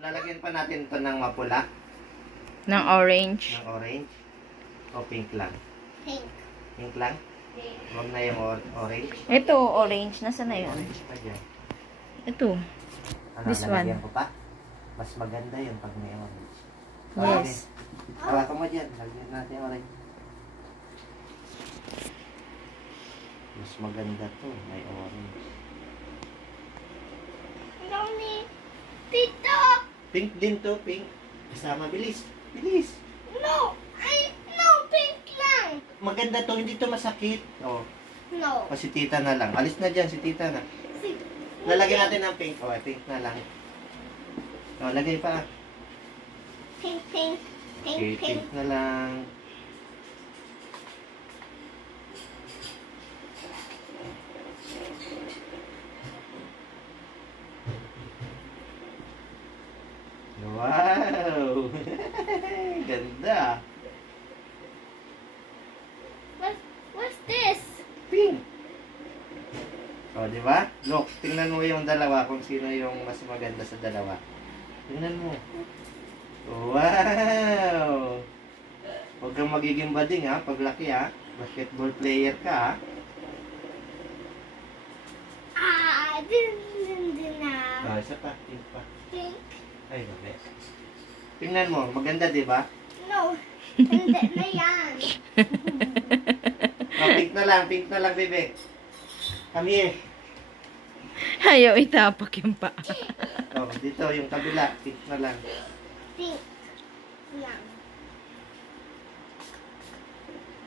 Lalagyan pa natin ito ng mapula. Ng orange. Ng orange. O pink lang. Pink. Pink lang? Pink. Huwag na yung orange. Ito, orange. Nasaan na yun? Orange pa dyan. Ito. Ano, This lalagyan one. ko pa? Mas maganda yun pag may orange. Yes. Hawakan mo dyan. Lagyan natin yung orange. Mas maganda to. May orange. Mommy. Tito. Pink din to. Pink. Kasama. Bilis. Bilis. No. No, pink lang. Maganda to. Hindi to masakit. Oh. No. O si tita na lang. Alis na dyan. Si tita na. Lalagyan natin ng pink. O, pink na lang. O, lagay pa. Pink, pink. Pink, Okay, pink. pink na lang. Wow! Ganda. What's this? Pink. O, di ba? Look, tingnan mo yung dalawa kung sino yung mas maganda sa dalawa. Tingnan mo. Wow! Huwag kang magiging bading ha, paglaki ha. Basketball player ka ha. Din na. Isa pa, pink pa. Pink. Ay, babe. Tingnan mo, maganda di ba? No. Hindi na yan. O, pink na lang, bebe. Come here. Ayaw itapak yung pa. O, dito, yung kabila, pink na lang. Pink lang.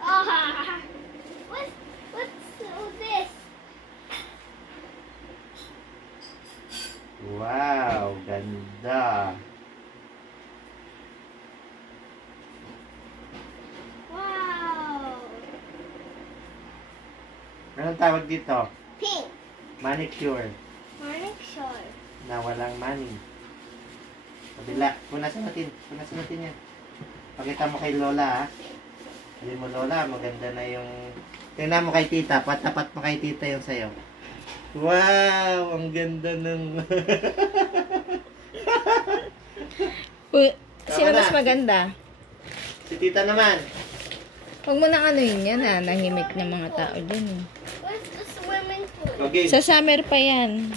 Oh, what's this? Wow, ganda. Wow. Anong tawag dito? Pink. Manicure. Manicure. Na walang money. Kabila. Punasan natin yan. Pakita mo kay Lola ha. Sabi mo Lola, maganda na yung... Tingnan mo kay tita, patapat pa kay tita yung sayo. Wow, ang ganda ng... Uy, sino Tama mas na. maganda? Si tita naman. Huwag mo nang ano yun yan ah. Nangimik ng mga tao dyan. Where's the swimming pool? Okay. Sa summer pa yan.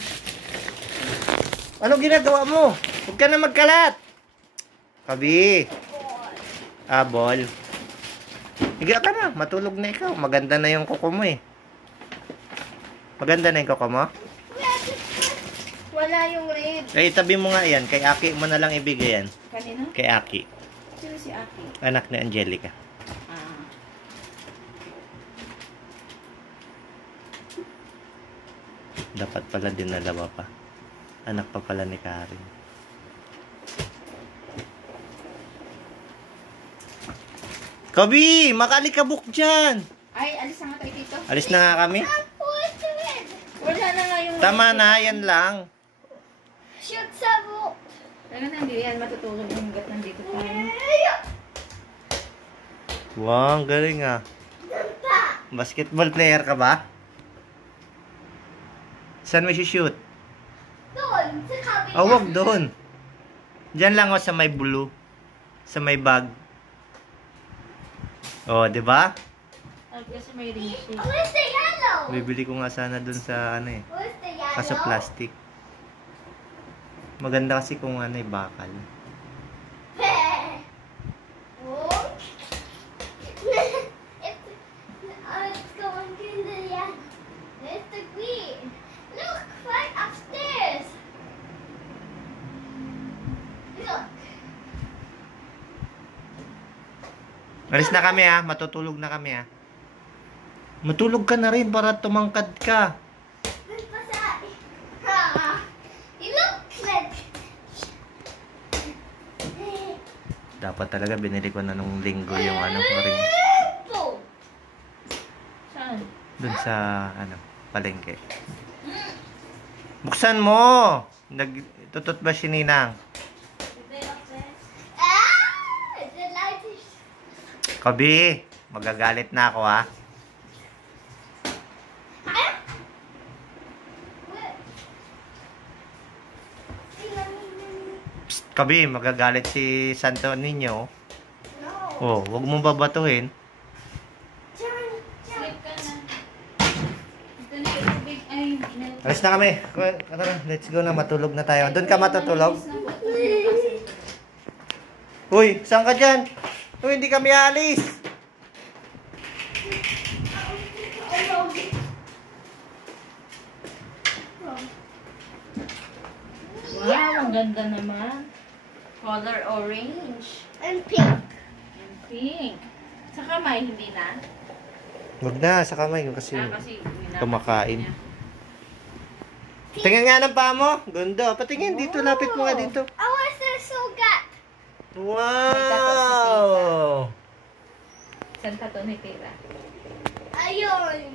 Anong ginagawa mo? Huwag ka na magkalat. Kabi. Ball. Higa ka na. Matulog na ikaw. Maganda na yung kuko mo eh. Maganda na yung kuko mo? Wala yung red. Eh, itabi mo nga yan. Kay Aki mo na lang ibigay yan. Kanina? Kay Aki. Sino si Aki? Anak ni Angelica. Ah. Dapat pala dinalawa pa. Anak pa pala ni Karen. Kabi! Makalikabok dyan! Ay, alis na nga tayo dito. Alis na nga kami. Where's the red? Wala na nga yung Tama na, yan lang. Shoot sa book. Talaga na, hindi yan matutulog yung hanggat nandito tayo. Wow, ang galing ah. Basketball player ka ba? Saan mo shoot? Doon, sa kabila. Wag doon. Diyan lang sa may blue. Sa may bag. Oh, di ba? Kasi may ring siya. Where's the yellow? Bibili ko nga sana doon sa ano eh. Where's the yellow? Kaso plastic. Maganda kasi kung ano eh, bakal. Oh. It's going to the yellow. There's the green. Look, right upstairs. Look. Alis na kami ha. Matutulog na kami ha. Matulog ka na rin para tumangkad ka. You look like... Dapat talaga binili ko na nung linggo yung ano ring. Apple. Saan? Doon sa ano, palengke. Buksan mo! Nagtutot ba si Ninang? The light is... Kabi, magagalit na ako ha. Kabi, magagalit si Santo Niño. No. Oh, wag mong babatuhin. John, Sleep ka na. Ito na yung tubig. Ay, Alis na kami. Tara, let's go na. Matulog na tayo. Doon ka matutulog? Uy, saan ka dyan? Uy, hindi kami alis. Wow, ang ganda naman. Color orange. and pink. And pink. Sa kamay, hindi na. Huwag na, sa kamay kasi Kasi kumakain. Tingnan nga ng paa mo. Ganda. Patingin dito. Lapit mo nga dito. Oh, what's the sugat? Wow! Saan ka to ni Tira? Ayun.